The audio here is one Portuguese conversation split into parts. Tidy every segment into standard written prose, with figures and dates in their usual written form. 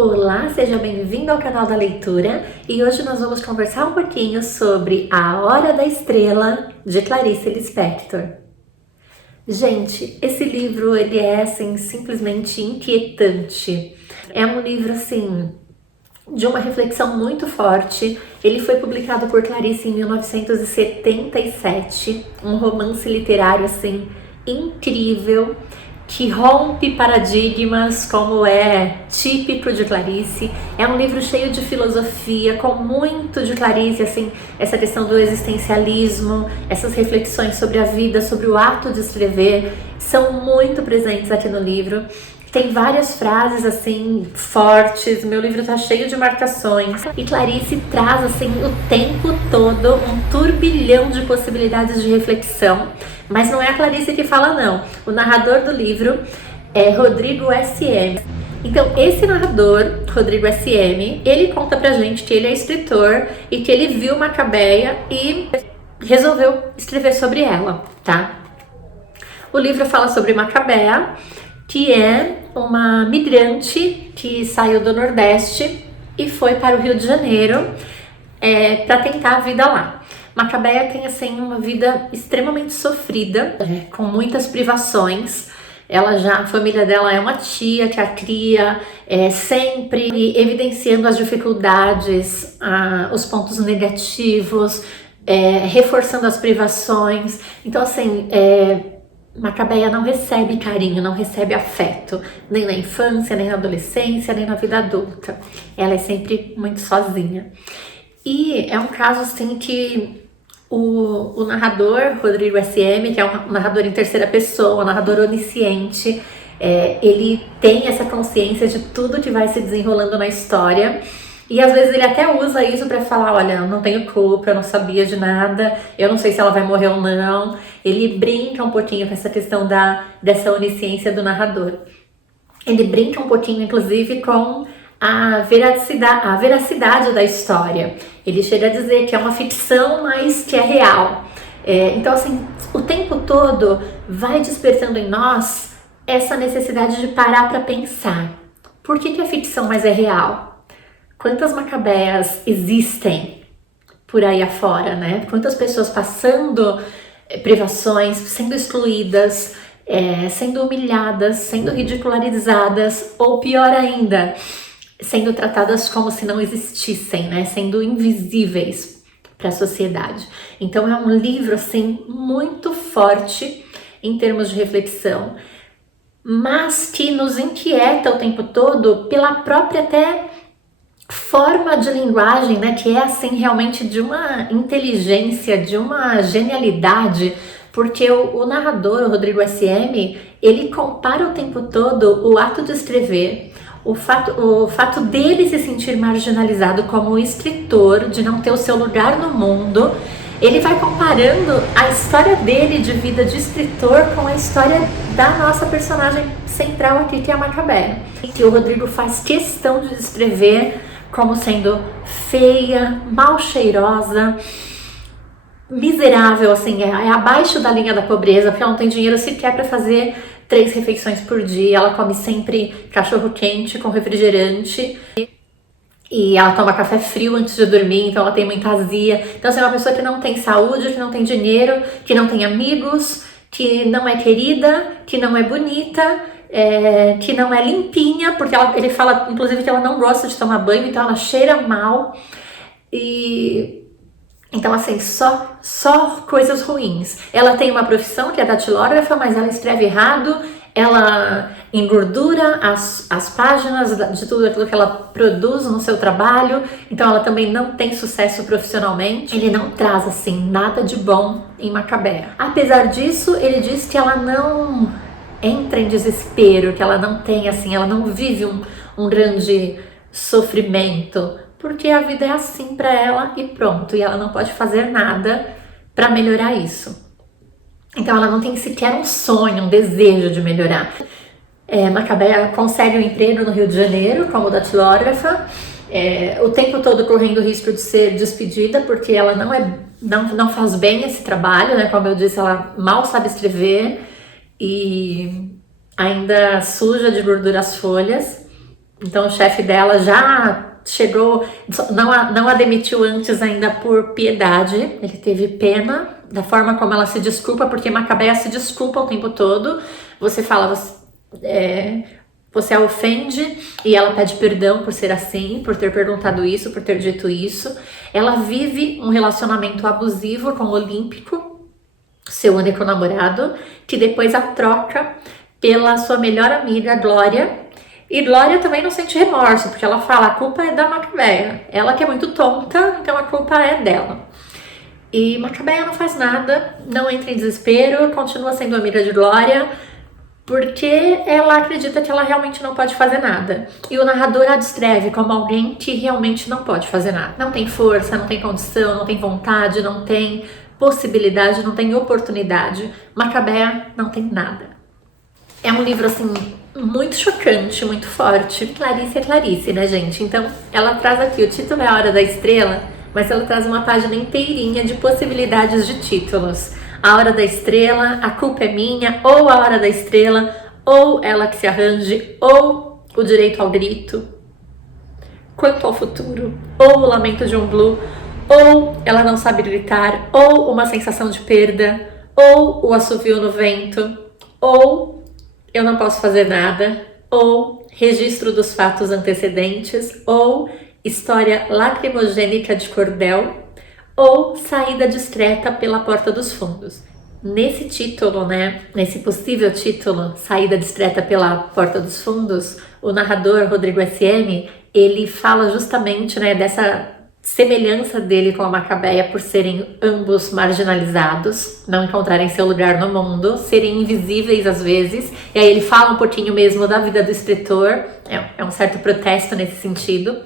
Olá, seja bem-vindo ao canal da leitura e hoje nós vamos conversar um pouquinho sobre A Hora da Estrela, de Clarice Lispector. Gente, esse livro ele é assim, simplesmente inquietante. É um livro assim, de uma reflexão muito forte. Ele foi publicado por Clarice em 1977, um romance literário assim, incrível, que rompe paradigmas, como é típico de Clarice. É um livro cheio de filosofia, com muito de Clarice, assim, essa questão do existencialismo, essas reflexões sobre a vida, sobre o ato de escrever, são muito presentes aqui no livro. Tem várias frases assim fortes, meu livro tá cheio de marcações e Clarice traz assim o tempo todo um turbilhão de possibilidades de reflexão, mas não é a Clarice que fala não, o narrador do livro é Rodrigo S.M. Então esse narrador, Rodrigo S.M., ele conta pra gente que ele é escritor e que ele viu Macabeia e resolveu escrever sobre ela, tá? O livro fala sobre Macabeia, que é uma migrante que saiu do Nordeste e foi para o Rio de Janeiro para tentar a vida lá. Macabeia tem assim uma vida extremamente sofrida, com muitas privações. A família dela é uma tia que a cria, sempre evidenciando as dificuldades, os pontos negativos, reforçando as privações. Então assim, Macabeia não recebe carinho, não recebe afeto, nem na infância, nem na adolescência, nem na vida adulta. Ela é sempre muito sozinha. E é um caso assim que o narrador, Rodrigo S.M., que é um narrador em terceira pessoa, um narrador onisciente, ele tem essa consciência de tudo que vai se desenrolando na história. E às vezes ele até usa isso para falar, olha, eu não tenho culpa, eu não sabia de nada, eu não sei se ela vai morrer ou não. Ele brinca um pouquinho com essa questão dessa onisciência do narrador. Ele brinca um pouquinho, inclusive, com a veracidade da história. Ele chega a dizer que é uma ficção, mas que é real. Então, assim, o tempo todo vai despertando em nós essa necessidade de parar para pensar. Por que a ficção mais é real? Quantas Macabeias existem por aí afora, né? Quantas pessoas passando privações, sendo excluídas, sendo humilhadas, sendo ridicularizadas, ou pior ainda, sendo tratadas como se não existissem, né? Sendo invisíveis para a sociedade. Então é um livro assim muito forte em termos de reflexão, mas que nos inquieta o tempo todo pela própria até forma de linguagem, né, que é assim realmente de uma inteligência, de uma genialidade, porque o narrador, o Rodrigo S.M., ele compara o tempo todo o ato de escrever, o fato dele se sentir marginalizado como escritor, de não ter o seu lugar no mundo. Ele vai comparando a história dele de vida de escritor com a história da nossa personagem central aqui, que é a Macabeia. E o Rodrigo faz questão de descrever como sendo feia, mal cheirosa, miserável, assim, é abaixo da linha da pobreza, porque ela não tem dinheiro sequer para fazer 3 refeições por dia, ela come sempre cachorro quente com refrigerante, e ela toma café frio antes de dormir, então ela tem muita azia. Então, assim, é uma pessoa que não tem saúde, que não tem dinheiro, que não tem amigos, que não é querida, que não é bonita, que não é limpinha, porque ele fala, inclusive, que ela não gosta de tomar banho, então ela cheira mal. E então, assim, só coisas ruins. Ela tem uma profissão que é datilógrafa, mas ela escreve errado, ela engordura as páginas de tudo aquilo que ela produz no seu trabalho, então ela também não tem sucesso profissionalmente. Ele não traz, assim, nada de bom em Macabeia. Apesar disso, ele diz que ela não entra em desespero, que ela não tem, assim, ela não vive um grande sofrimento, porque a vida é assim para ela e pronto, e ela não pode fazer nada para melhorar isso. Então ela não tem sequer um sonho, um desejo de melhorar. Macabeia consegue um emprego no Rio de Janeiro como datilógrafa, o tempo todo correndo o risco de ser despedida, porque ela não faz bem esse trabalho, né? Como eu disse, ela mal sabe escrever e ainda suja de gordura as folhas. Então o chefe dela já chegou, não a demitiu antes ainda por piedade. Ele teve pena da forma como ela se desculpa, porque Macabeia se desculpa o tempo todo. Você fala, você a ofende e ela pede perdão por ser assim, por ter perguntado isso, por ter dito isso. Ela vive um relacionamento abusivo com o Olímpico, seu único namorado, que depois a troca pela sua melhor amiga, Glória. E Glória também não sente remorso, porque ela fala, a culpa é da Macabeia. Ela que é muito tonta, então a culpa é dela. E Macabeia não faz nada, não entra em desespero, continua sendo amiga de Glória, porque ela acredita que ela realmente não pode fazer nada. E o narrador a descreve como alguém que realmente não pode fazer nada. Não tem força, não tem condição, não tem vontade, não tem possibilidade, não tem oportunidade. Macabeia não tem nada. É um livro, assim, muito chocante, muito forte. Clarice é Clarice, né, gente? Então, ela traz aqui, o título é A Hora da Estrela, mas ela traz uma página inteirinha de possibilidades de títulos. A Hora da Estrela, A Culpa é Minha, ou A Hora da Estrela, ou Ela que se arranje, ou O Direito ao Grito, Quanto ao Futuro, ou O Lamento de um Blue, ou Ela Não Sabe Gritar, ou Uma Sensação de Perda, ou O Assovio no Vento, ou Eu Não Posso Fazer Nada, ou Registro dos Fatos Antecedentes, ou História Lacrimogênica de Cordel, ou Saída Discreta pela Porta dos Fundos. Nesse título, né, nesse possível título, Saída Discreta pela Porta dos Fundos, o narrador Rodrigo S.M., ele fala justamente, né, dessa semelhança dele com a Macabeia por serem ambos marginalizados, não encontrarem seu lugar no mundo, serem invisíveis às vezes, e aí ele fala um pouquinho mesmo da vida do escritor, é um certo protesto nesse sentido,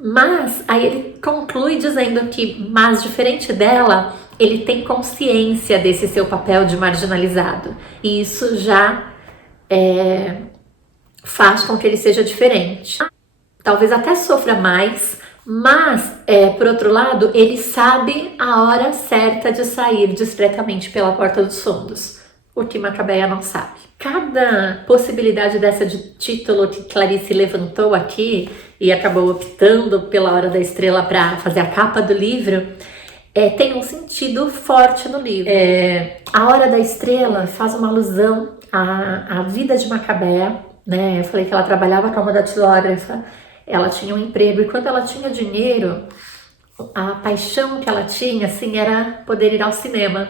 mas aí ele conclui dizendo que, mas diferente dela, ele tem consciência desse seu papel de marginalizado, e isso já faz com que ele seja diferente. Talvez até sofra mais, mas, por outro lado, ele sabe a hora certa de sair discretamente pela porta dos fundos, o que Macabeia não sabe. Cada possibilidade dessa de título que Clarice levantou aqui e acabou optando pela Hora da Estrela para fazer a capa do livro, tem um sentido forte no livro. A Hora da Estrela faz uma alusão à vida de Macabeia, né? Eu falei que ela trabalhava como datilógrafa, ela tinha um emprego, e quando ela tinha dinheiro, a paixão que ela tinha, assim, era poder ir ao cinema.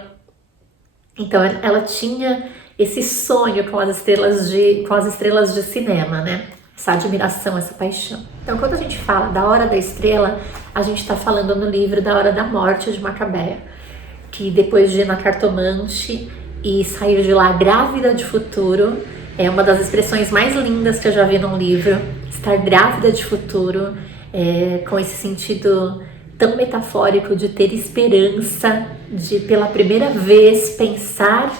Então ela tinha esse sonho com as estrelas de cinema, né? Essa admiração, essa paixão. Então, quando a gente fala da Hora da Estrela, a gente está falando no livro da Hora da Morte de Macabeia, que depois de ir na cartomante e sair de lá grávida de futuro, é uma das expressões mais lindas que eu já vi num livro, estar grávida de futuro, com esse sentido tão metafórico de ter esperança, de pela primeira vez pensar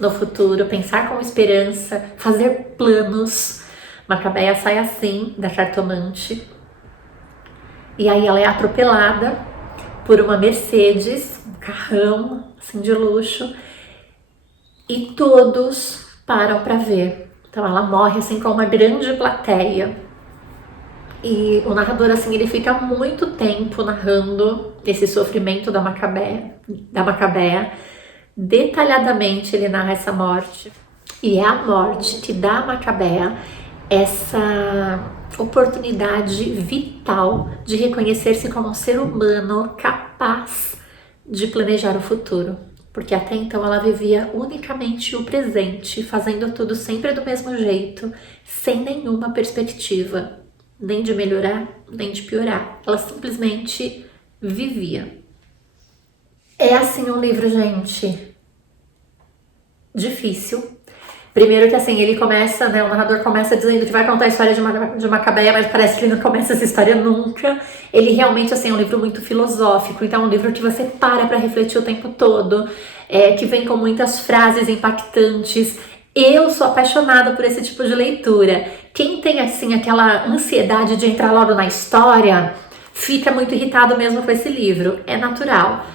no futuro, pensar com esperança, fazer planos. Macabeia sai assim da cartomante, e aí ela é atropelada por uma Mercedes, um carrão assim de luxo, e todos param para ver. Então ela morre assim com uma grande plateia. E o narrador, assim, ele fica muito tempo narrando esse sofrimento da Macabeia. Detalhadamente ele narra essa morte. E é a morte que dá a Macabeia essa oportunidade vital de reconhecer-se como um ser humano capaz de planejar o futuro. Porque até então ela vivia unicamente o presente, fazendo tudo sempre do mesmo jeito, sem nenhuma perspectiva, nem de melhorar, nem de piorar. Ela simplesmente vivia. É assim um livro, gente, difícil. Primeiro que assim, ele começa, né, o narrador começa dizendo que vai contar a história de Macabeia, mas parece que ele não começa essa história nunca. Ele realmente, assim, é um livro muito filosófico, então é um livro que você para refletir o tempo todo, que vem com muitas frases impactantes. Eu sou apaixonada por esse tipo de leitura. Quem tem, assim, aquela ansiedade de entrar logo na história, fica muito irritado mesmo com esse livro, é natural.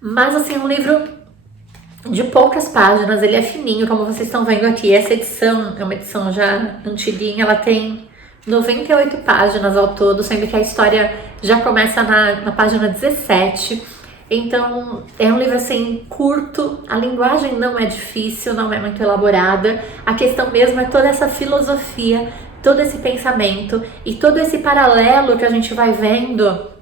Mas, assim, é um livro de poucas páginas, ele é fininho, como vocês estão vendo aqui. Essa edição é uma edição já antiguinha, ela tem 98 páginas ao todo, sendo que a história já começa na página 17. Então, é um livro assim curto, a linguagem não é difícil, não é muito elaborada. A questão mesmo é toda essa filosofia, todo esse pensamento e todo esse paralelo que a gente vai vendo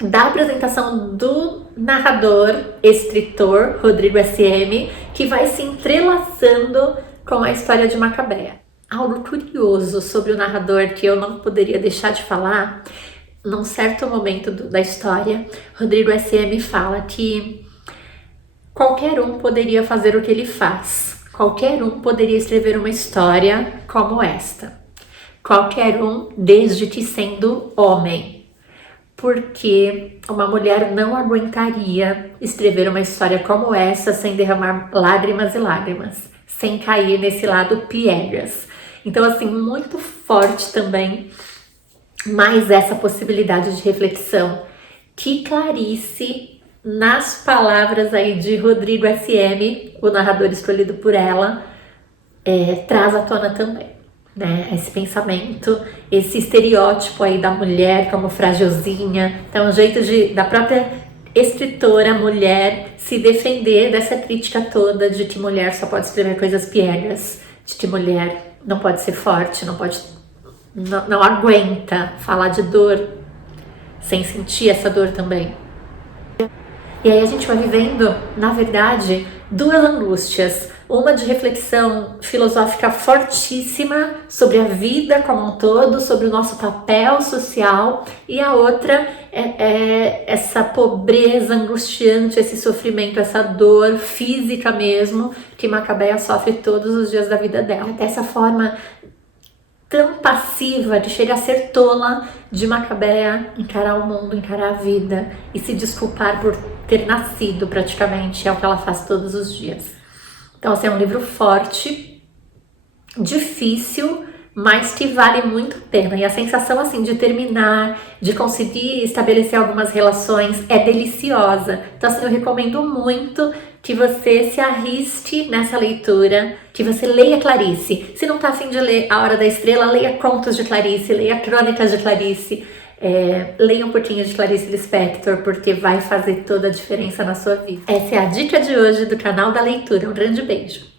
da apresentação do narrador, escritor, Rodrigo S.M., que vai se entrelaçando com a história de Macabeia. Algo curioso sobre o narrador que eu não poderia deixar de falar. Num certo momento da história, Rodrigo S.M. fala que qualquer um poderia fazer o que ele faz. Qualquer um poderia escrever uma história como esta. Qualquer um, desde que sendo homem. Porque uma mulher não aguentaria escrever uma história como essa sem derramar lágrimas e lágrimas, sem cair nesse lado piegas. Então, assim, muito forte também, mais essa possibilidade de reflexão que Clarice, nas palavras aí de Rodrigo S.M., o narrador escolhido por ela, traz à tona também, né? Esse pensamento, esse estereótipo aí da mulher como frágilzinha. Então, um jeito da própria escritora mulher se defender dessa crítica toda de que mulher só pode escrever coisas piegas, de que mulher não pode ser forte, não aguenta falar de dor sem sentir essa dor também. E aí a gente vai vivendo, na verdade, duas angústias. Uma de reflexão filosófica fortíssima sobre a vida como um todo, sobre o nosso papel social, e a outra é essa pobreza angustiante, esse sofrimento, essa dor física mesmo, que Macabeia sofre todos os dias da vida dela. Dessa forma tão passiva, que chega a ser tola, de Macabeia encarar o mundo, encarar a vida e se desculpar por ter nascido praticamente, é o que ela faz todos os dias. Então, assim, é um livro forte, difícil, mas que vale muito a pena. E a sensação, assim, de terminar, de conseguir estabelecer algumas relações é deliciosa. Então, assim, eu recomendo muito que você se arrisque nessa leitura, que você leia Clarice. Se não tá a fim de ler A Hora da Estrela, leia Contos de Clarice, leia Crônicas de Clarice, leia um pouquinho de Clarice Lispector, porque vai fazer toda a diferença na sua vida. Essa é a dica de hoje do canal da leitura. Um grande beijo!